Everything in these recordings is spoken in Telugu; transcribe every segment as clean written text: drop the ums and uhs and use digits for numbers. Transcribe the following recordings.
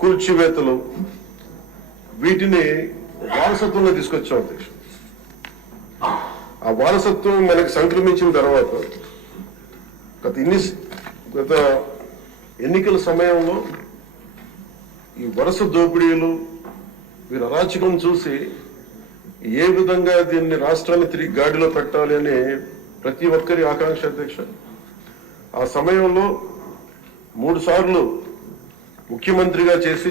కూల్చివేతలు వీటిని వారసత్వంలో తీసుకొచ్చాం అధ్యక్ష. ఆ వారసత్వం మనకి సంక్రమించిన తర్వాత గత ఎన్నికల సమయంలో ఈ వరుస దోపిడీలు వీరి అరాచకం చూసి ఏ విధంగా దీన్ని రాష్ట్రాన్ని తిరిగి గాడిలో పెట్టాలి అని ప్రతి ఒక్కరి ఆకాంక్ష అధ్యక్ష. ఆ సమయంలో 3 సార్లు ముఖ్యమంత్రిగా చేసి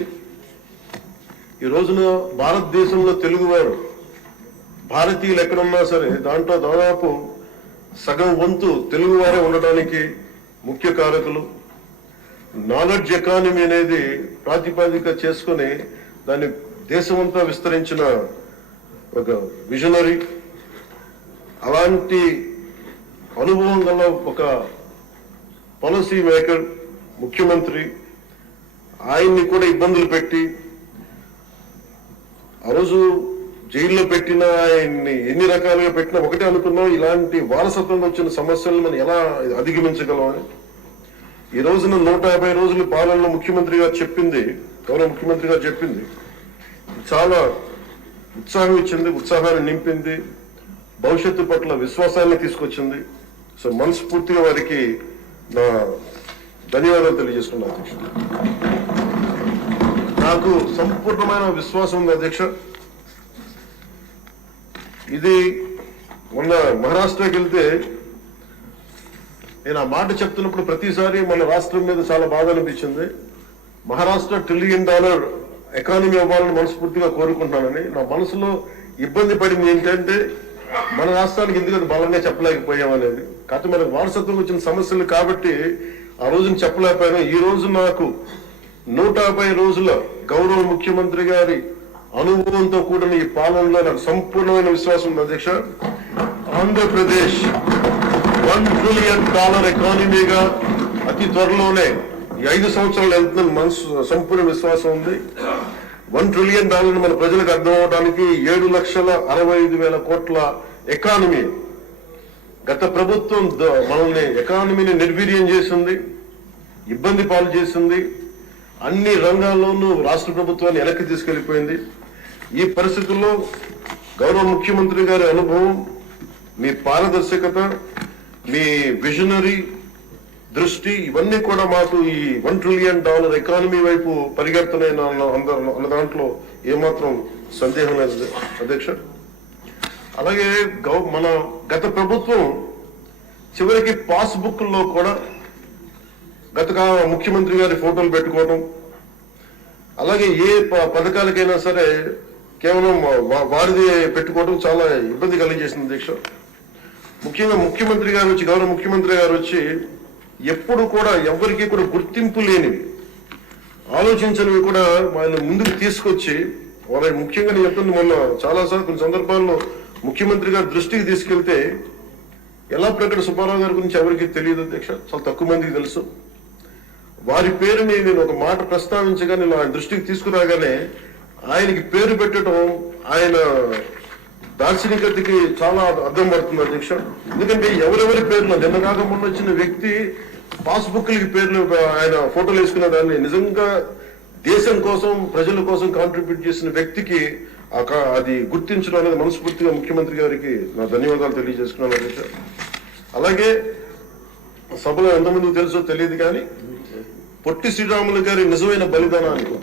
ఈ రోజున భారతదేశంలో తెలుగువారు భారతీయులు ఎక్కడున్నా సరే దాంట్లో దాదాపు సగం వంతు తెలుగువారే ఉండడానికి ముఖ్య కారకులు. నాలెడ్జ్ ఎకానమీ అనేది ప్రాతిపదిక చేసుకుని దాన్ని దేశమంతా విస్తరించిన ఒక విజనరీ. అలాంటి అనుభవం గల ఒక పాలసీ మేకర్ ముఖ్యమంత్రి, ఆయన్ని కూడా ఇబ్బందులు పెట్టి ఆ రోజు జైల్లో పెట్టిన ఆయన్ని ఎన్ని రకాలుగా పెట్టినా ఒకటే అనుకున్నాం, ఇలాంటి వారసత్వంలో వచ్చిన సమస్యలను మనం ఎలా అధిగమించగలమని. ఈ రోజున 150 రోజుల పాలనలో ముఖ్యమంత్రి గారు చెప్పింది, గౌరవ ముఖ్యమంత్రి గారు చెప్పింది చాలా ఉత్సాహం ఇచ్చింది, ఉత్సాహాన్ని నింపింది, భవిష్యత్తు పట్ల విశ్వాసాన్ని తీసుకొచ్చింది. సో మనస్ఫూర్తిగా వారికి నా ధన్యవాదాలు తెలియజేస్తున్నాను అధ్యక్ష. నాకు సంపూర్ణమైన విశ్వాసం ఉంది అధ్యక్ష. ఇది మొన్న మహారాష్ట్రకి వెళ్తే నేను ఆ మాట చెప్తున్నప్పుడు ప్రతిసారి మన రాష్ట్రం మీద చాలా బాధ అనిపించింది. మహారాష్ట్ర $1 ట్రిలియన్ ఎకానమీ అవ్వాలని మనస్ఫూర్తిగా కోరుకుంటున్నానని. నా మనసులో ఇబ్బంది పడింది ఏంటంటే మన రాష్ట్రానికి ఎందుకు అది బలంగా చెప్పలేకపోయామనేది. కాకపోతే మనకు వారసత్వం వచ్చిన సమస్యలు కాబట్టి ఆ రోజున చెప్పలేకపోయాను. ఈ రోజు నాకు 150 రోజుల గౌరవ ముఖ్యమంత్రి గారి అనుభవంతో కూడిన ఈ పాలనలో నాకు సంపూర్ణమైన విశ్వాసం ఉంది అధ్యక్ష. ఆంధ్రప్రదేశ్ $1 ట్రిలియన్ ఎకానమీగా అతి త్వరలోనే ఈ 5 సంవత్సరాలు వెళ్తుందని మనసు సంపూర్ణ విశ్వాసం ఉంది. $1 ట్రిలియన్ మన ప్రజలకు అర్థం అవడానికి 7,65,000 కోట్ల ఎకానమీ. గత ప్రభుత్వం మనల్ని ఎకానమీని నిర్వీర్యం చేసింది, ఇబ్బంది పాలు చేసింది, అన్ని రంగాల్లోనూ రాష్ట్ర ప్రభుత్వాన్ని వెనక్కి తీసుకెళ్లిపోయింది. ఈ పరిస్థితుల్లో గౌరవ ముఖ్యమంత్రి గారి అనుభవం, మీ పారదర్శకత, మీ విజనరీ దృష్టి, ఇవన్నీ కూడా మాకు ఈ $1 ట్రిలియన్ ఎకానమీ వైపు పరిగెడుతున్నాయి అన్న దాంట్లో ఏమాత్రం సందేహం లేదు అధ్యక్ష. అలాగే మన గత ప్రభుత్వం చివరికి పాస్బుక్ లో కూడా గత ముఖ్యమంత్రి గారి ఫోటోలు పెట్టుకోవడం, అలాగే ఏ పథకాలకైనా సరే కేవలం వారిది పెట్టుకోవడం చాలా ఇబ్బంది కలిగజేసింది అధ్యక్ష. ముఖ్యంగా ముఖ్యమంత్రి గారు వచ్చి, గౌరవ ముఖ్యమంత్రి గారు వచ్చి ఎప్పుడు కూడా ఎవరికి కూడా గుర్తింపు లేనివి, ఆలోచించనివి కూడా ఆయన ముందుకు తీసుకొచ్చి వాళ్ళకి ముఖ్యంగా నేను చెప్తుంది, మొన్న చాలాసార్లు కొన్ని సందర్భాల్లో ముఖ్యమంత్రి గారి దృష్టికి తీసుకెళ్తే ఎల్లాప్రగడ సుబ్బారావు గారి గురించి ఎవరికి తెలియదు అధ్యక్ష, చాలా తక్కువ మందికి తెలుసు. వారి పేరుని నేను ఒక మాట ప్రస్తావించగానే ఆయన దృష్టికి తీసుకురాగానే ఆయనకి పేరు పెట్టడం ఆయన దార్శనికతకి చాలా అర్థం పడుతుంది అధ్యక్ష. ఎందుకంటే ఎవరెవరి పేర్లు నిన్న కాక మొన్న వచ్చిన వ్యక్తి పాస్బుక్లకి పేర్లు ఆయన ఫోటోలు వేసుకున్న దాన్ని నిజంగా దేశం కోసం ప్రజల కోసం కాంట్రిబ్యూట్ చేసిన వ్యక్తికి అది గుర్తించడం అనేది మనస్ఫూర్తిగా ముఖ్యమంత్రి గారికి నా ధన్యవాదాలు తెలియజేసుకున్నాను అధ్యక్ష. అలాగే సభలో ఎంతమందికి తెలుసో తెలియదు కానీ పొట్టి శ్రీరాములు గారి నిజమైన బలిదానానికి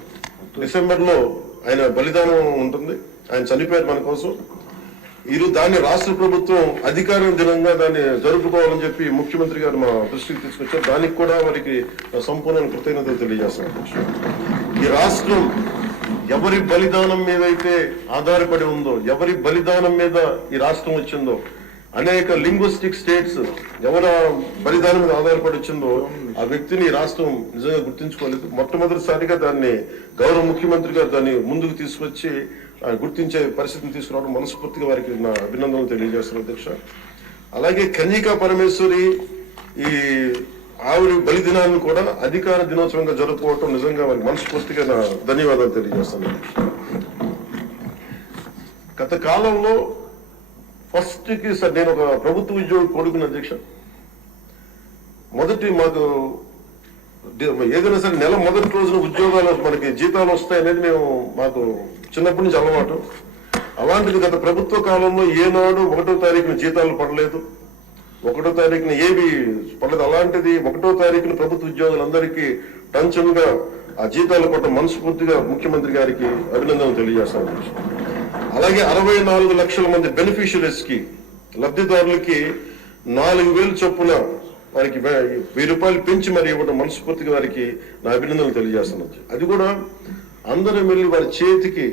డిసెంబర్లో ఆయన బలిదానం ఉంటుంది. ఆయన చనిపోయారు మన కోసం. దాన్ని రాష్ట్ర ప్రభుత్వం అధికారం దినంగా దాన్ని జరుపుకోవాలని చెప్పి ముఖ్యమంత్రి గారు మా దృష్టికి తీసుకొచ్చారు. దానికి కూడా వారికి సంపూర్ణ కృతజ్ఞతలు తెలియజేస్తున్నాను. ఈ రాష్ట్రం ఎవరి బలిదానం మీద అయితే ఆధారపడి ఉందో, ఎవరి బలిదానం మీద ఈ రాష్ట్రం వచ్చిందో, అనేక లింగ్విస్టిక్ స్టేట్స్ ఎవరి బలిదానం మీద ఆధారపడి వచ్చిందో ఆ వ్యక్తిని రాష్ట్రం నిజంగా గుర్తించుకోలేదు. మొట్టమొదటిసారిగా దాన్ని గౌరవ ముఖ్యమంత్రి గారు దాన్ని ముందుకు తీసుకొచ్చి గుర్తించే పరిస్థితిని తీసుకురావడం మనస్ఫూర్తిగా వారికి నా అభినందనలు తెలియజేస్తున్నాను అధ్యక్ష. అలాగే కన్యకా పరమేశ్వరి ఈ ఆవిడ బలిదినాన్ని కూడా అధికార దినోత్సవంగా జరుపుకోవటం నిజంగా వారికి మనస్ఫూర్తిగా నా ధన్యవాదాలు తెలియజేస్తాను. గత కాలంలో ఫస్ట్ కి సార్ నేను ఒక ప్రభుత్వ ఉద్యోగి కొడుకుని అధ్యక్ష. మొదటి మాకు ఏదైనా సరే నెల మొదటి రోజున ఉద్యోగాలు మనకి జీతాలు వస్తాయి అనేది మాకు చిన్నప్పటి నుంచి అలవాటు. అలాంటిది గత ప్రభుత్వ కాలంలో ఏనాడు 1వ తారీఖున జీతాలు పడలేదు, 1వ తారీఖున ఏవి పడలేదు. అలాంటిది 1వ తారీఖున ప్రభుత్వ ఉద్యోగులందరికీ టంచన్గా ఆ జీతాలు పట్ల మనస్ఫూర్తిగా ముఖ్యమంత్రి గారికి అభినందనలు తెలియజేస్తాను. అలాగే 64 లక్షల మంది బెనిఫిషియరీస్ కి, లబ్ధిదారులకి 4,000 చొప్పున వారికి 1000 రూపాయలు పెంచి మరి ఇవ్వడం మనస్ఫూర్తిగా వారికి నా అభినందనలు తెలియజేస్తున్నాను. అది కూడా అందరూ వెళ్ళి వారి చేతికి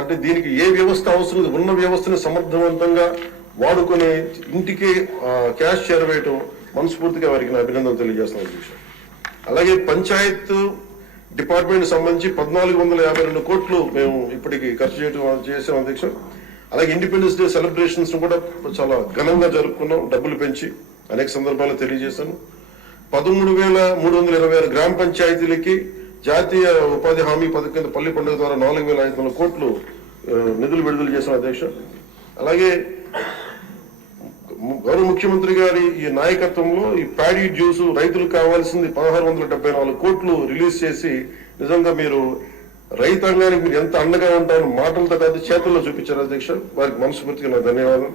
అంటే దీనికి ఏ వ్యవస్థ అవసరం ఉన్న వ్యవస్థని సమర్థవంతంగా వాడుకొని ఇంటికి క్యాష్ చేరవేయటం మనస్ఫూర్తిగా వారికి నా అభినందనలు తెలియజేస్తున్నాను. అలాగే పంచాయత్ డిపార్ట్మెంట్ సంబంధించి 1452 కోట్లు మేము ఇప్పటికి ఖర్చు చేసాం అధ్యక్ష. అలాగే ఇండిపెండెన్స్ డే సెలబ్రేషన్స్ కూడా చాలా ఘనంగా జరుపుకున్నాం, డబ్బులు పెంచి అనేక సందర్భాల్లో తెలియజేశాను. 13,326 గ్రామ పంచాయతీలకి జాతీయ ఉపాధి హామీ పథకం కింద పల్లి పండుగ ద్వారా 4,500 కోట్లు నిధులు విడుదల చేశాం అధ్యక్ష. అలాగే గౌరవ ముఖ్యమంత్రి గారి ఈ నాయకత్వంలో ఈ ప్యాడీ జ్యూస్ రైతులకు కావాల్సింది 1,674 కోట్లు రిలీజ్ చేసి నిజంగా మీరు రైతాంగానికి మీరు ఎంత అండగా ఉంటారో మాటలతో కాదు చేతుల్లో చూపించారు అధ్యక్ష. వారికి మనస్ఫూర్తిగా నా ధన్యవాదాలు.